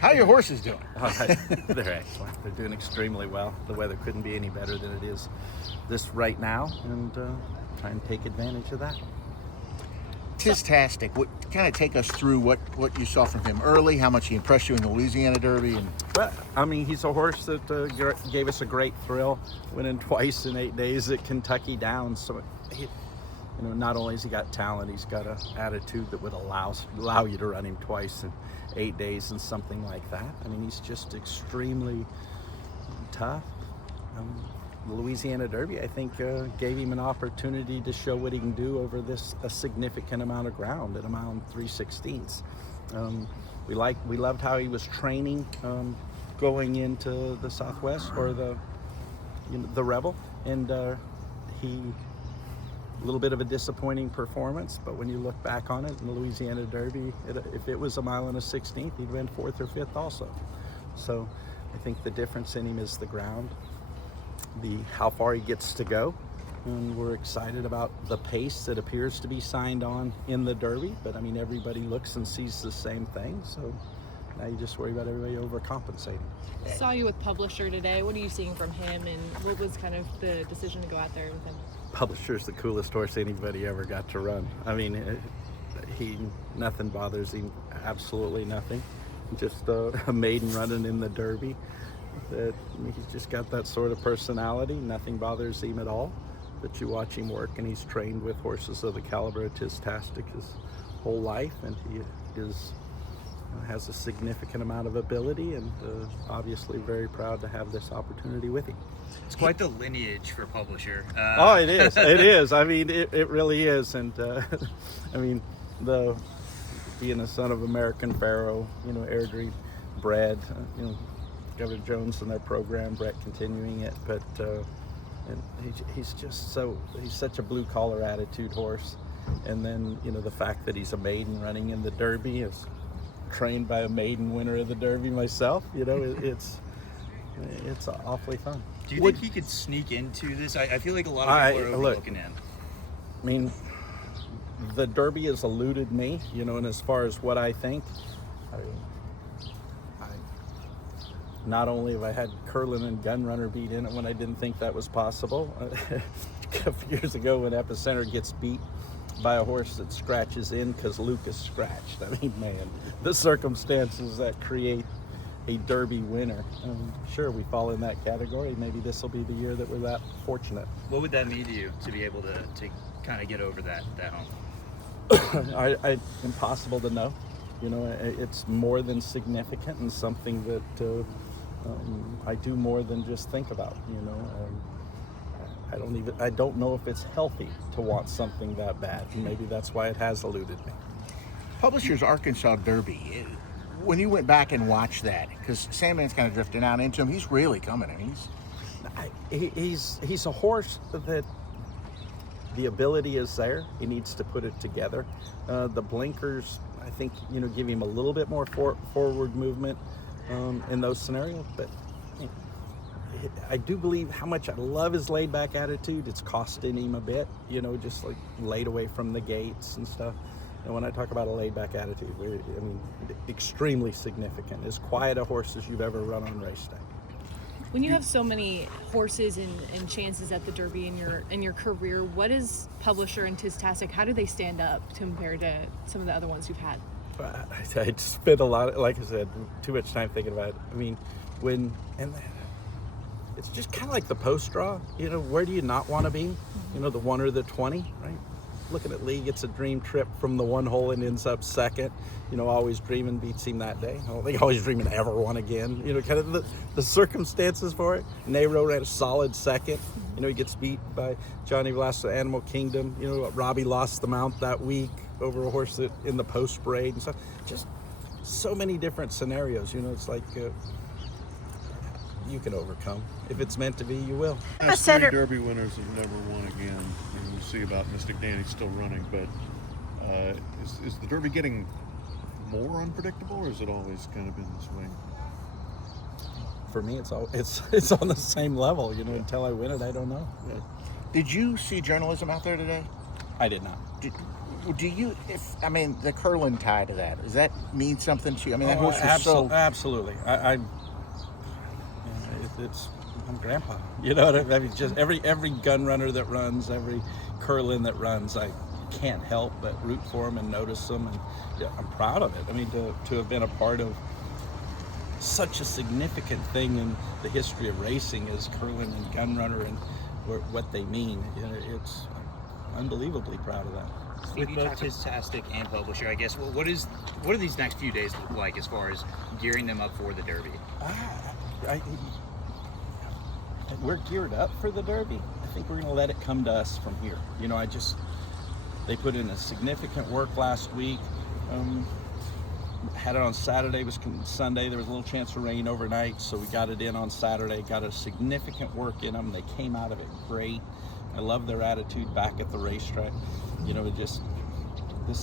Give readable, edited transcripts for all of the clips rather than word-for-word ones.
How are your horses doing? They're excellent. They're doing extremely well. The weather couldn't be any better than it is this right now, and try and take advantage of that. Tiztastic, kind of take us through what you saw from him early, how much he impressed you in the Louisiana Derby. Well, I mean, he's a horse that gave us a great thrill, winning twice in 8 days at Kentucky Downs. So, not only has he got talent, he's got an attitude that would allow you to run him twice in 8 days and something like that. I mean, he's just extremely tough. The Louisiana Derby, I think, gave him an opportunity to show what he can do over a significant amount of ground at a mile and 3/16. We loved how he was training going into the Southwest or the Rebel, and a little bit of a disappointing performance, but when you look back on it in the Louisiana Derby, if it was a mile and a 16th, he'd win 4th or 5th also. So I think the difference in him is the ground, how far he gets to go, and we're excited about the pace that appears to be signed on in the Derby, but I mean, everybody looks and sees the same thing, so now you just worry about everybody overcompensating. Saw you with Publisher today. What are you seeing from him, and what was kind of the decision to go out there with him? Publisher's the coolest horse anybody ever got to run. I mean, nothing bothers him, absolutely nothing. Just a maiden running in the Derby. He's just got that sort of personality. Nothing bothers him at all. But you watch him work, and he's trained with horses of the caliber of Tiztastic his whole life, and he has a significant amount of ability, and obviously very proud to have this opportunity with him. It's quite the lineage for Publisher. Oh, it is. It is. I mean, it really is. And I mean, being a son of American Pharaoh, Airdrie bred, Governor Jones and their program, Brett continuing it, but and he's such a blue collar attitude horse. And then the fact that he's a maiden running in the Derby, is trained by a maiden winner of the Derby myself. It's awfully fun. Do you think he could sneak into this? I feel like a lot of people are overlooking him. I mean, the Derby has eluded me, and as far as what I think, not only have I had Curlin and Gunrunner beat in it when I didn't think that was possible. A couple years ago when Epicenter gets beat by a horse that scratches in because Lucas scratched. I mean, man, the circumstances that create a Derby winner. Sure, we fall in that category. Maybe this will be the year that we're that fortunate. What would that mean to you to be able to kind of get over that hump? Impossible to know. It's more than significant and something that I do more than just think about. I don't know if it's healthy to want something that bad. Maybe that's why it has eluded me. Publisher's Arkansas Derby, when you went back and watched that, because Sandman's kind of drifting out into him, he's really coming. I mean, he's a horse that the ability is there. He needs to put it together. The blinkers, I think, give him a little bit more forward movement in those scenarios, but I do believe how much I love his laid back attitude. It's costing him a bit, just like laid away from the gates and stuff. And when I talk about a laid back attitude, I mean, extremely significant. As quiet a horse as you've ever run on race day. When you have so many horses and chances at the Derby in your career, what is Publisher and Tiztastic? How do they stand up compared to some of the other ones you've had? I spent a lot, like I said, too much time thinking about it. I mean, it's just kind of like the post draw. Where do you not want to be? The 1 or the 20, right? Looking at Lee, gets a dream trip from the 1 hole and ends up second. Always dreaming beats him that day. I don't think always dreaming ever won again. Kind of the circumstances for it. Nero ran a solid second. He gets beat by Johnny Velasco, Animal Kingdom. Robbie lost the mount that week over a horse that in the post parade and stuff. Just so many different scenarios. It's like you can overcome. If it's meant to be, you will. Last 3 Derby winners have never won again. And you see about Mystic Danny still running, but Is the Derby getting more unpredictable, or has it always kind of been this way? For me, it's on the same level. Until I win it, I don't know. Yeah. Did you see journalism out there today? I did not. Do you? The curling tie to that, does that mean something to you? I mean, that horse was so. Absolutely. I'm grandpa. You know what I mean? Just every gun runner that runs, every curlin that runs, I can't help but root for them and notice them, and I'm proud of it. I mean, to have been a part of such a significant thing in the history of racing as curlin and gun runner and what they mean, it's unbelievably proud of that. With both Tiztastic and Publisher, I guess, what do these next few days look like as far as gearing them up for the Derby? We're geared up for the Derby. I think we're going to let it come to us from here. They put in a significant work last week. Had it on Saturday, Sunday. There was a little chance of rain overnight, so we got it in on Saturday. Got a significant work in them. They came out of it great. I love their attitude back at the racetrack. This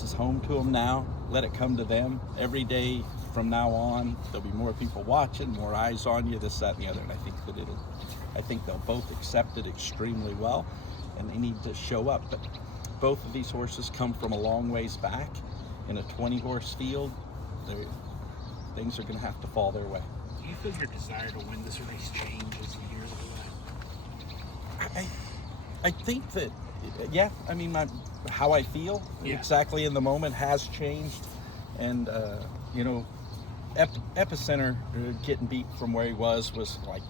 is home to them now. Let it come to them. Every day from now on, there'll be more people watching, more eyes on you, this, that, and the other. And I think they'll both accept it extremely well, and they need to show up. But both of these horses come from a long ways back in a 20-horse field. Things are going to have to fall their way. Do you feel your desire to win this race change as the years go by? I think that, how I feel exactly in the moment has changed. And, Epicenter getting beat from where he was like,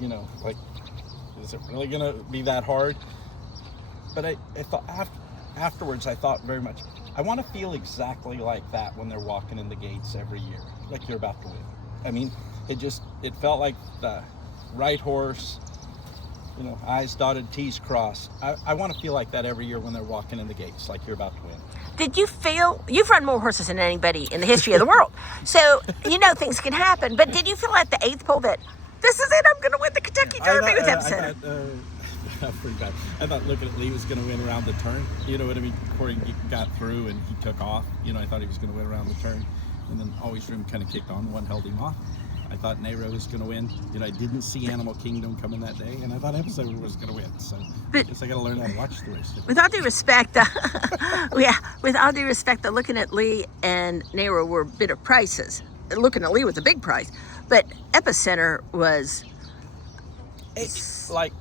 is it really going to be that hard? But I thought afterwards, I thought very much, I want to feel exactly like that when they're walking in the gates every year, like you're about to win. I mean, it felt like the right horse, I's dotted, T's crossed. I want to feel like that every year when they're walking in the gates, like you're about to win. Did you feel, you've run more horses than anybody in the history of the world, so things can happen, but did you feel at the 8th pole that this is it, I'm going to win the Kentucky Derby with Epicenter? Pretty bad. I thought looking at Lee was going to win around the turn, you know what I mean, before he got through and he took off. I thought he was going to win around the turn, and then Always Room kind of kicked on, one held him off. I thought Nero was going to win. I didn't see Animal Kingdom coming that day, and I thought Epicenter was going to win. So I guess I got to learn how to watch the race. With all due respect, looking at Lee and Nero were bitter prices. Looking at Lee was a big price, but Epicenter was. It's like.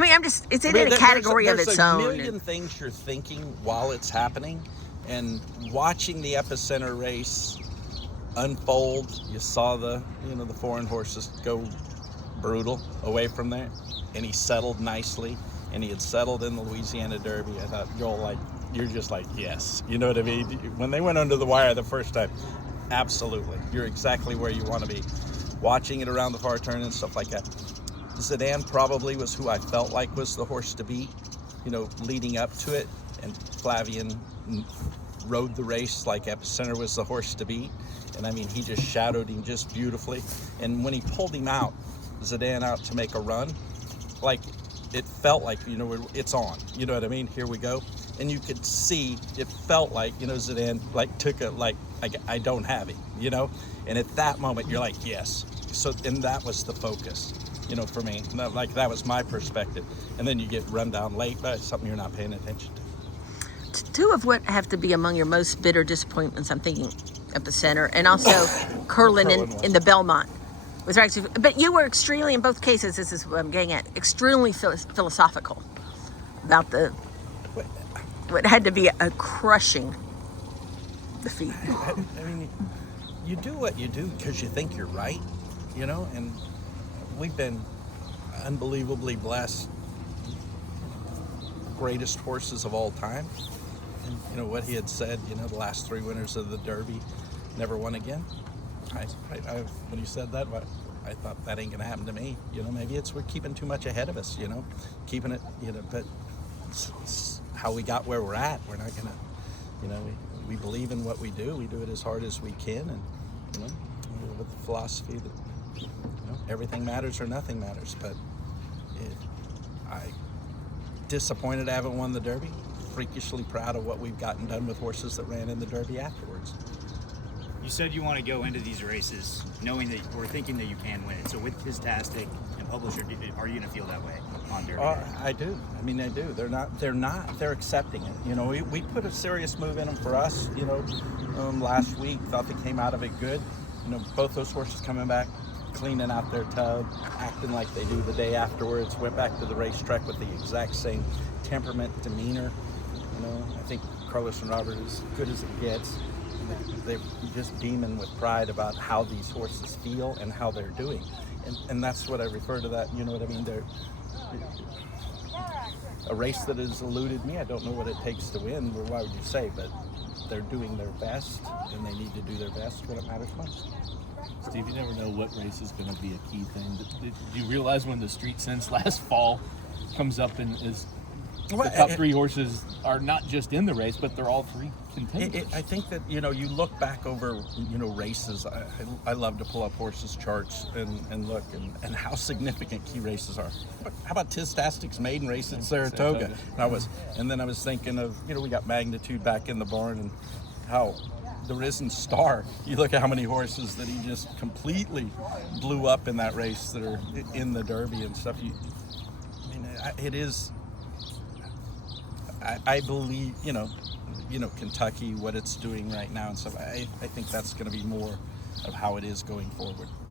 It's in a category of its own. There's a million things you're thinking while it's happening, and watching the Epicenter race unfold, you saw the foreign horses go brutal away from there, and he settled nicely, and he had settled in the Louisiana Derby. I thought, you're just like, yes, you know what I mean? When they went under the wire the first time, absolutely, you're exactly where you want to be. Watching it around the far turn and stuff like that. Zidane probably was who I felt like was the horse to beat, leading up to it, and Flavian rode the race like Epicenter was the horse to beat, and he just shadowed him just beautifully. And when he pulled him out, Zidane out to make a run, like it felt like it's on, you know what I mean? Here we go, and you could see it felt like Zidane took it like I don't have him, and at that moment you're like, yes. So, and that was the focus. For me, that was my perspective. And then you get run down late by something you're not paying attention to. Two of what have to be among your most bitter disappointments, I'm thinking Epicenter, and also Curlin in the Belmont. But you were extremely, in both cases, this is what I'm getting at, extremely philosophical about what had to be a crushing defeat. You do what you do because you think you're right, and we've been unbelievably blessed. Greatest horses of all time. And what he had said, the last 3 winners of the Derby never won again. When he said that, I thought that ain't gonna happen to me. Maybe we're keeping too much ahead of us, keeping it, but it's how we got where we're at. We're not gonna, we believe in what we do. We do it as hard as we can, and with the philosophy that everything matters or nothing matters. But I disappointed I haven't won the Derby. freakishly proud of what we've gotten done with horses that ran in the Derby afterwards. You said you want to go into these races knowing that, or thinking that you can win it. So with Tiztastic and Publisher, are you going to feel that way on Derby? I do. I mean, I do. They're accepting it. You know, we put a serious move in them for us, you know, last week. Thought they came out of it good. You know, both those horses coming back, cleaning out their tub, acting like they do the day afterwards, went back to the racetrack with the exact same temperament, demeanor. You know, I think Carlos and Robert is as good as it gets. They're just beaming with pride about how these horses feel and how they're doing. And that's what I refer to that, you know what I mean? They're a race that has eluded me. I don't know what it takes to win, or why would you say, but they're doing their best, and they need to do their best when it matters most. Steve, you never know what race is going to be a key thing. Did you realize when the Street Sense last fall comes up and is the top three horses are not just in the race, but they're all three contenders? I think that, you know, you look back over, you know, races. I love to pull up horses' charts and look and how significant key races are. But how about Tiztastic's maiden race at Saratoga? And then I was thinking of, you know, we got Magnitude back in the barn, and how the Risen Star, you look at how many horses that he just completely blew up in that race that are in the Derby and stuff. It is. I believe, you know, Kentucky, what it's doing right now and stuff. I think that's going to be more of how it is going forward.